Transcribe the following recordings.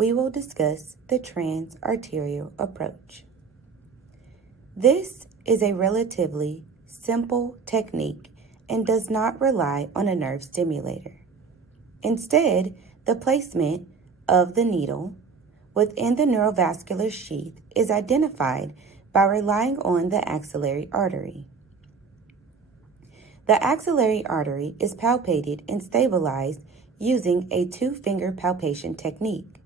we will discuss the transarterial approach. This is a relatively simple technique and does not rely on a nerve stimulator. Instead, the placement of the needle within the neurovascular sheath is identified by relying on the axillary artery. The axillary artery is palpated and stabilized using a two-finger palpation technique.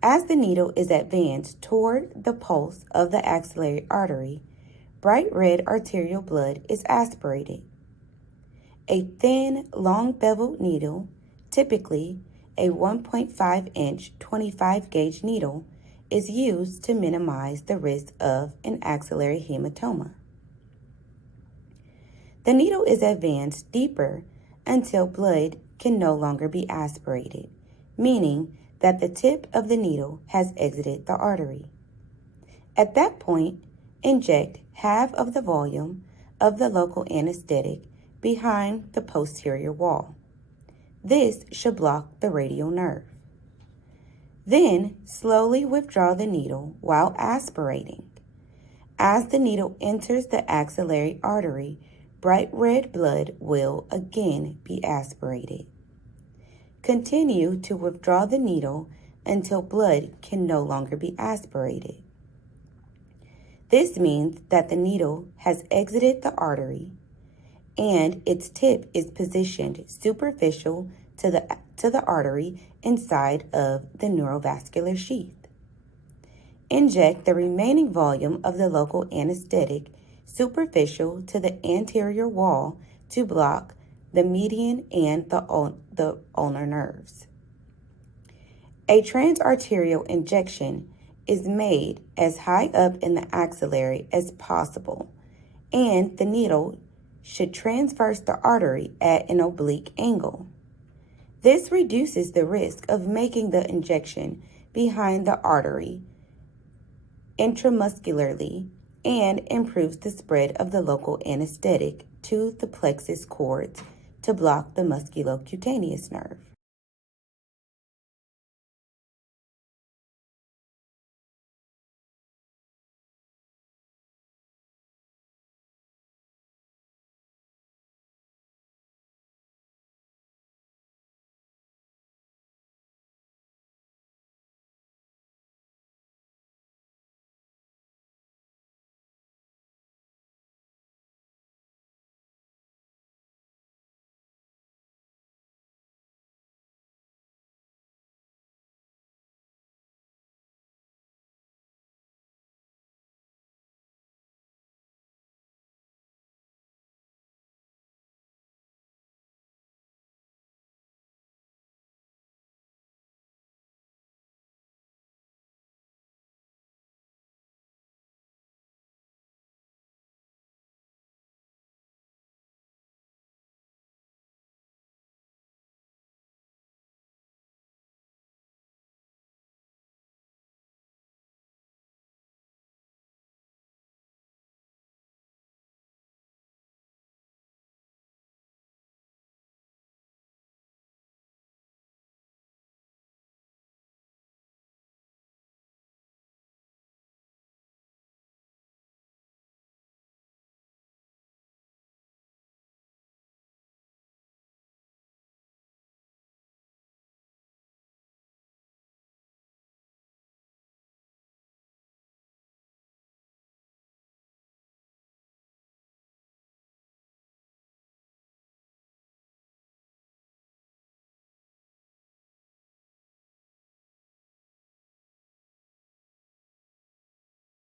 As the needle is advanced toward the pulse of the axillary artery, bright red arterial blood is aspirated. A thin, long-beveled needle, typically a 1.5-inch 25-gauge needle, is used to minimize the risk of an axillary hematoma. The needle is advanced deeper until blood can no longer be aspirated, meaning that the tip of the needle has exited the artery. At that point, inject half of the volume of the local anesthetic behind the posterior wall. This should block the radial nerve. Then, slowly withdraw the needle while aspirating. As the needle enters the axillary artery, bright red blood will again be aspirated. Continue to withdraw the needle until blood can no longer be aspirated. This means that the needle has exited the artery and its tip is positioned superficial to the artery inside of the neurovascular sheath. Inject the remaining volume of the local anesthetic superficial to the anterior wall to block the median and the ulnar nerves. A transarterial injection is made as high up in the axillary as possible, and the needle should transverse the artery at an oblique angle. This reduces the risk of making the injection behind the artery intramuscularly and improves the spread of the local anesthetic to the plexus cords to block the musculocutaneous nerve.